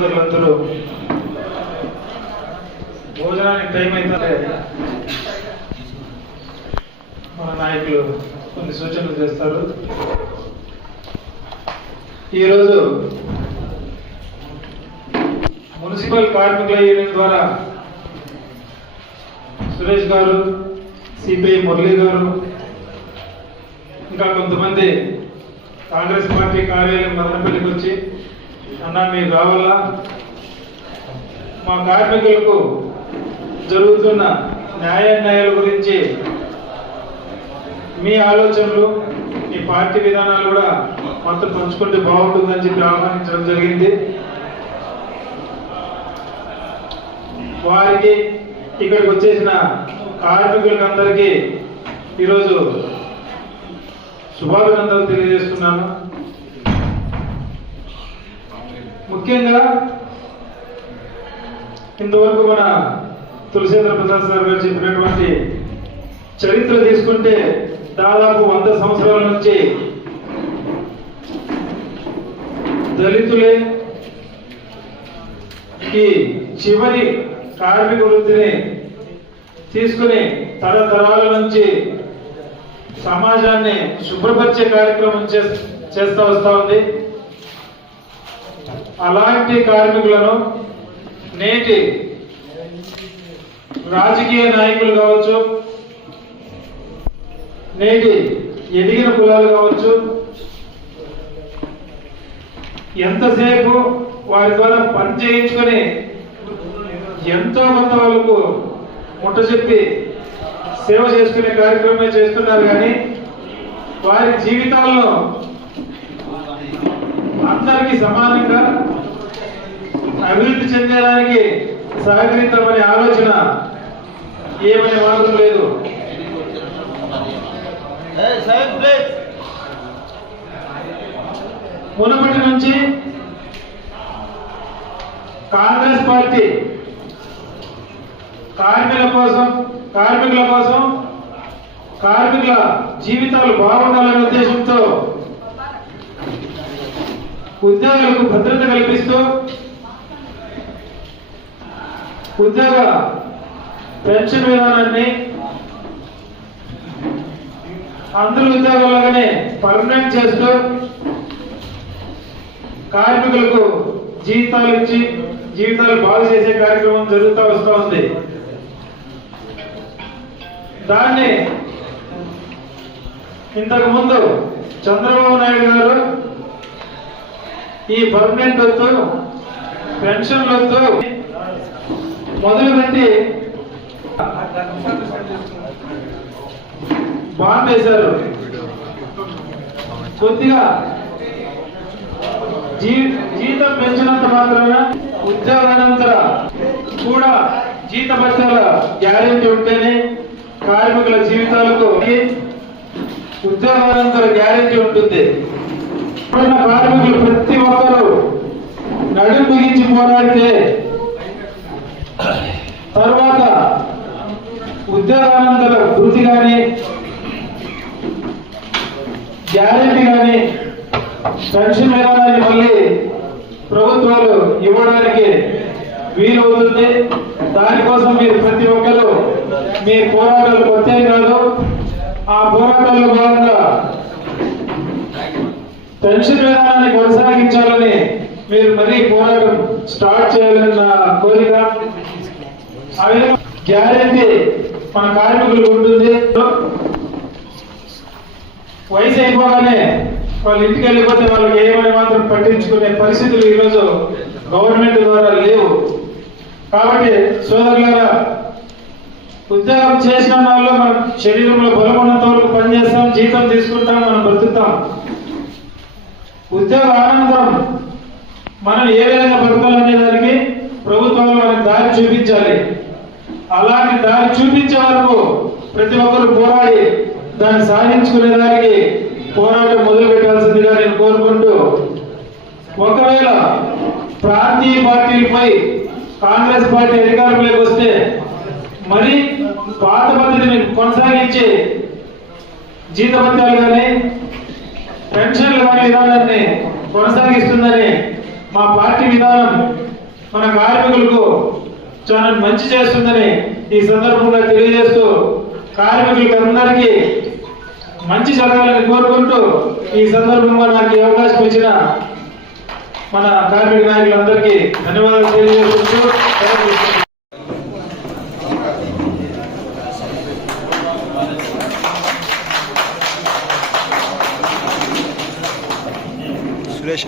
సోదరులందరూ భోజనానికి టైం అయితే మన నాయకులు కొన్ని సూచనలు చేస్తారు. ఈరోజు మున్సిపల్ కార్మికుల యూనియన్ ద్వారా సురేష్ గారు సిపిఐ మురళీ గారు ఇంకా కొంతమంది కాంగ్రెస్ పార్టీ కార్యాలయం మదనపల్లికి వచ్చి అన్న మీరు రావాలా మా కార్మికులకు జరుగుతున్న న్యాయాన్యాయాల గురించి మీ ఆలోచనలు మీ పార్టీ విధానాలు కూడా మాతో పంచుకుంటే బాగుంటుందని చెప్పి ఆహ్వానించడం జరిగింది. వారికి ఇక్కడికి వచ్చేసిన కార్మికులందరికీ ఈరోజు శుభాభినందనలు తెలియజేస్తున్నాను. ముఖ్యంగా ఇంతవరకు మన తులసేంద్ర ప్రసాద్ సార్ గారు చెప్పినటువంటి చరిత్ర తీసుకుంటే దాదాపు వంద సంవత్సరాల నుంచి దళితులే ఈ చివరి కార్మిక వృత్తిని తీసుకుని తరతరాల నుంచి సమాజాన్ని శుభ్రపరిచే కార్యక్రమం చేస్తా వస్తా ఉంది. అలాంటి కార్మికులను నేటి రాజకీయ నాయకులు కావచ్చు నేటి ఎదిగిన కులాలు కావచ్చు ఎంతసేపు వారి ద్వారా పని చేయించుకొని ఎంతో కొంత వాళ్ళకు ముట్ట చెప్పి సేవ చేసుకునే కార్యక్రమమే చేస్తున్నారు కానీ వారి జీవితాల్లో అందరికీ సమానంగా అభివృద్ధి చెందడానికి సహకరించమనే ఆలోచన ఏమనే మాత్రం లేదు. మునపటి నుంచి కాంగ్రెస్ పార్టీ కార్మికుల కోసం కార్మికుల కోసం కార్మికుల జీవితాలు బాగుండాలనే ఉద్దేశంతో ఉద్యోగులకు భద్రత కల్పిస్తూ ఉద్యోగ పెన్షన్ విధానాన్ని అందరూ ఉద్యోగాలుగానే పర్మనెంట్ చేస్తూ కార్మికులకు జీవితాలు ఇచ్చి జీవితాలు బాగు చేసే కార్యక్రమం జరుగుతూ వస్తూ ఉంది. దాన్ని ఇంతకు ముందు చంద్రబాబు నాయుడు గారు ఈ పర్మనెంట్ వద్దు పెన్షన్ వద్దు. మొదలుపెట్టి బాండ్ వేశారు. కొద్దిగా జీ జీతం పెంచినంత మాత్రమే ఉద్యోగానంతర కూడా జీతభత్యాల గ్యారెంటీ ఉంటేనే కార్మికుల జీవితాలకు ఉద్యోగానంతర గ్యారెంటీ ఉంటుంది. కార్మికులు ప్రతి ఒక్కరూ నడుం బిగించి పోరాడితే తర్వాత ఉద్యోగానంతర వృద్ధి కానీ గ్యారెంటీ కానీ పెన్షన్ విధానాన్ని మళ్ళీ ప్రభుత్వాలు ఇవ్వడానికి వీలవుతుంది. దానికోసం మీరు ప్రతి ఒక్కరూ మీ పోరాటాలు వచ్చే కాదు ఆ పోరాటాల్లో భాగంగా పెన్షన్ విధానాన్ని కొనసాగించాలని మీరు మరీ పోరాటం స్టార్ట్ చేయాలని కోరిక. ఆ విధంగా మన కార్మికులకు ఉంటుంది. వయసు అయిపోగానే వాళ్ళు ఇంటికి వెళ్ళిపోతే వాళ్ళకి ఏమని మాత్రం పట్టించుకునే పరిస్థితులు ఈరోజు గవర్నమెంట్ ద్వారా లేవు. కాబట్టి సోదరులారా ఉద్యోగం చేసిన వాళ్ళు మనం శరీరంలో బలం ఉన్నంత వరకు పనిచేస్తాం జీతం తీసుకుంటాం మనం బ్రతుకుతాం. ఉద్యోగ అనంతరం మనం ఏ విధంగా బతకాలనే దానికి ప్రభుత్వాలు మనకి దారి చూపించాలి. అలాంటి దారి చూపించే వరకు ప్రతి ఒక్కరు పోరాడి దాన్ని సాధించుకునే దానికి పోరాటం మొదలు పెట్టాల్సిందిగా నేను కోరుకుంటూ ఒకవేళ ప్రాంతీయ పార్టీలపై కాంగ్రెస్ పార్టీ అధికారంలోకి వస్తే మరి పాత పద్ధతిని కొనసాగించి జీతభత్యాలు కానీ పెన్షన్లు కానీ విధానాన్ని కొనసాగిస్తుందని మా పార్టీ విధానం మన కార్మికులకు చాలా మంచి చేస్తుందని ఈ సందర్భంగా తెలియజేస్తూ కార్మికులకు అందరికీ మంచి జరగాలని కోరుకుంటూ ఈ సందర్భంగా నాకు అవకాశం ఇచ్చిన మన కార్మిక నాయకులందరికీ ధన్యవాదాలు తెలియజేస్తూ సురేష్